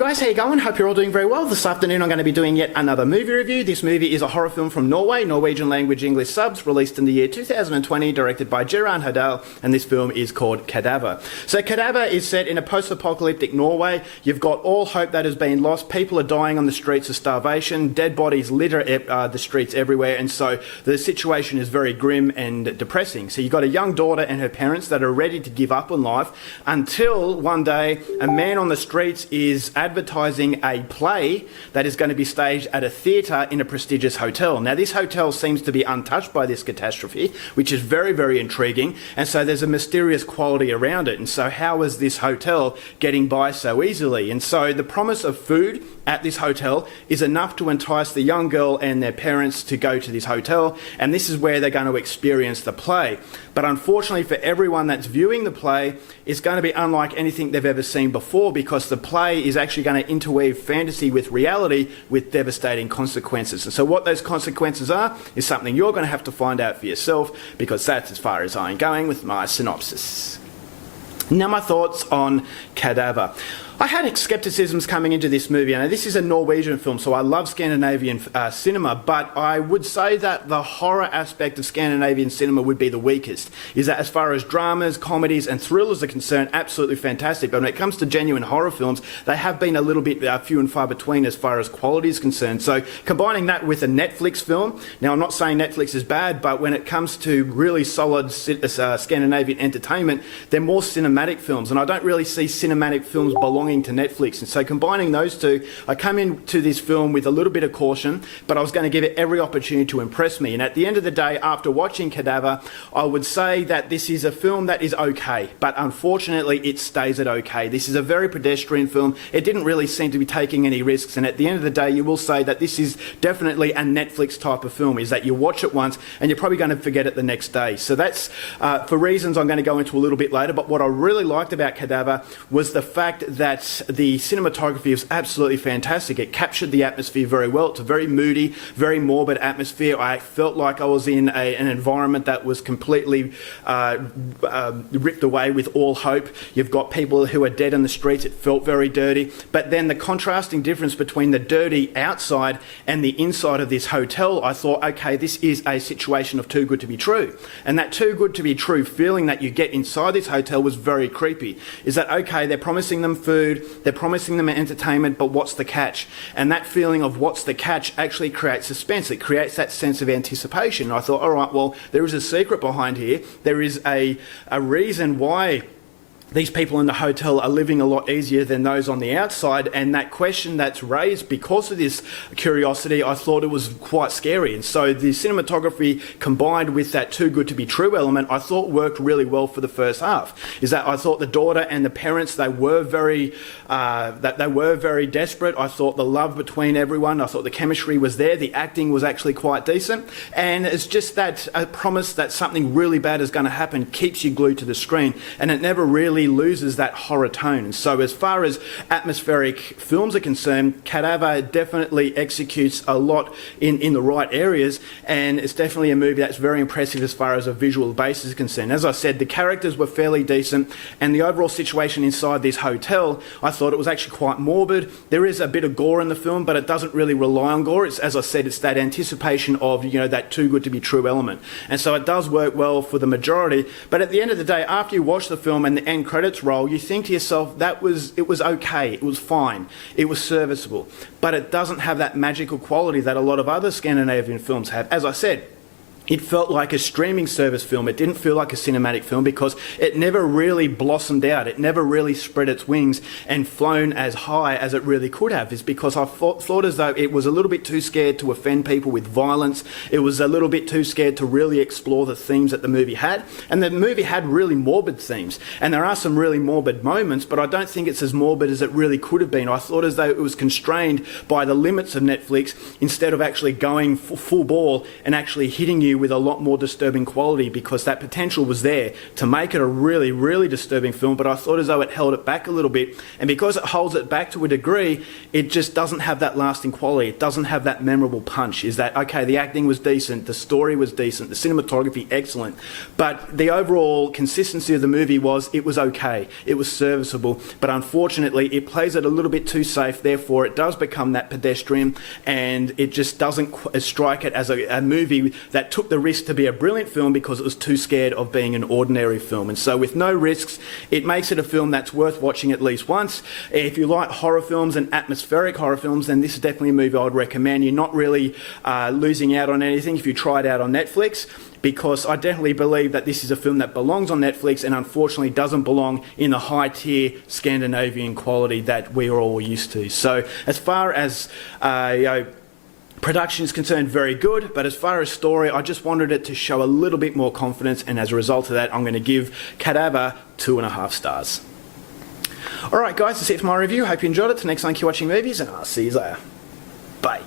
guys, how you going? Hope you're all doing very well. This afternoon I'm going to be doing yet another movie review. This movie is a horror film from Norway, Norwegian language English subs, released in the year 2020, directed by Gerard Hadal, and this film is called Cadaver. So Cadaver is set in a post-apocalyptic Norway. You've got all hope that has been lost. People are dying on the streets of starvation. Dead bodies litter the streets everywhere, and so the situation is very grim and depressing. So you've got a young daughter and her parents that are ready to give up on life until one day a man on the streets is advertising a play that is going to be staged at a theatre in a prestigious hotel. Now, this hotel seems to be untouched by this catastrophe, which is very, very intriguing, and so there's a mysterious quality around it. And so how is this hotel getting by so easily? And so the promise of food at this hotel is enough to entice the young girl and their parents to go to this hotel, and this is where they're going to experience the play. But unfortunately for everyone that's viewing the play, it's going to be unlike anything they've ever seen before, because the play is actually going to interweave fantasy with reality with devastating consequences. And so what those consequences are is something you're going to have to find out for yourself, because that's as far as I'm going with my synopsis. Now, my thoughts on Cadaver. I had skepticisms coming into this movie. Now, this is a Norwegian film, so I love Scandinavian cinema, but I would say that the horror aspect of Scandinavian cinema would be the weakest. Is that as far as dramas, comedies and thrillers are concerned, absolutely fantastic. But when it comes to genuine horror films, they have been a little bit few and far between as far as quality is concerned. So combining that with a Netflix film, now I'm not saying Netflix is bad, but when it comes to really solid Scandinavian entertainment, they're more cinematic films, and I don't really see cinematic films belonging to Netflix. And so combining those two, I come into this film with a little bit of caution, but I was going to give it every opportunity to impress me. And at the end of the day, after watching Cadaver, I would say that this is a film that is okay, but unfortunately it stays at okay. This is a very pedestrian film. It didn't really seem to be taking any risks, and at the end of the day, you will say that this is definitely a Netflix type of film, is that you watch it once and you're probably going to forget it the next day. So that's for reasons I'm going to go into a little bit later, but what I really liked about Cadaver was the fact that the cinematography was absolutely fantastic. It captured the atmosphere very well. It's a very moody, very morbid atmosphere. I felt like I was in an environment that was completely ripped away with all hope. You've got people who are dead in the streets. It felt very dirty. But then the contrasting difference between the dirty outside and the inside of this hotel, I thought, okay, this is a situation of too good to be true. And that too good to be true feeling that you get inside this hotel was very creepy. Is that, okay, they're promising them food, they're promising them entertainment, but what's the catch? And that feeling of what's the catch actually creates suspense. It creates that sense of anticipation. I thought, all right, well, there is a secret behind here. There is a reason why these people in the hotel are living a lot easier than those on the outside, and that question that's raised because of this curiosity, I thought it was quite scary. And so the cinematography combined with that too good to be true element, I thought worked really well for the first half. Is that I thought the daughter and the parents, they were very desperate. I thought the love between everyone, I thought the chemistry was there, the acting was actually quite decent, and it's just that a promise that something really bad is going to happen keeps you glued to the screen, and it never really loses that horror tone. And so as far as atmospheric films are concerned, Cadaver definitely executes a lot in the right areas, and it's definitely a movie that's very impressive as far as a visual base is concerned. As I said, the characters were fairly decent, and the overall situation inside this hotel, I thought it was actually quite morbid. There is a bit of gore in the film, but it doesn't really rely on gore. It's, as I said, it's that anticipation of, you know, that too good to be true element. And so it does work well for the majority, but at the end of the day, after you watch the film and the end credits roll, you think to yourself, it was okay, it was fine, it was serviceable, but it doesn't have that magical quality that a lot of other Scandinavian films have. As I said, it felt like a streaming service film. It didn't feel like a cinematic film because it never really blossomed out. It never really spread its wings and flown as high as it really could have. Is because I thought as though it was a little bit too scared to offend people with violence. It was a little bit too scared to really explore the themes that the movie had. And the movie had really morbid themes. And there are some really morbid moments, but I don't think it's as morbid as it really could have been. I thought as though it was constrained by the limits of Netflix instead of actually going full ball and actually hitting you with a lot more disturbing quality, because that potential was there to make it a really, really disturbing film, but I thought as though it held it back a little bit, and because it holds it back to a degree, it just doesn't have that lasting quality. It doesn't have that memorable punch. Is that, okay, the acting was decent, the story was decent, the cinematography excellent, but the overall consistency of the movie was, it was okay, it was serviceable, but unfortunately it plays it a little bit too safe, therefore it does become that pedestrian, and it just doesn't strike it as a movie that took the risk to be a brilliant film because it was too scared of being an ordinary film. And so with no risks, it makes it a film that's worth watching at least once. If you like horror films and atmospheric horror films, then this is definitely a movie I would recommend. You're not really losing out on anything if you try it out on Netflix, because I definitely believe that this is a film that belongs on Netflix and unfortunately doesn't belong in the high-tier Scandinavian quality that we are all used to. So as far as production is concerned, very good, but as far as story, I just wanted it to show a little bit more confidence, and as a result of that, I'm going to give Cadaver 2.5 stars. Alright guys, that's it for my review. Hope you enjoyed it. Till next time, keep watching movies, and I'll see you later. Bye.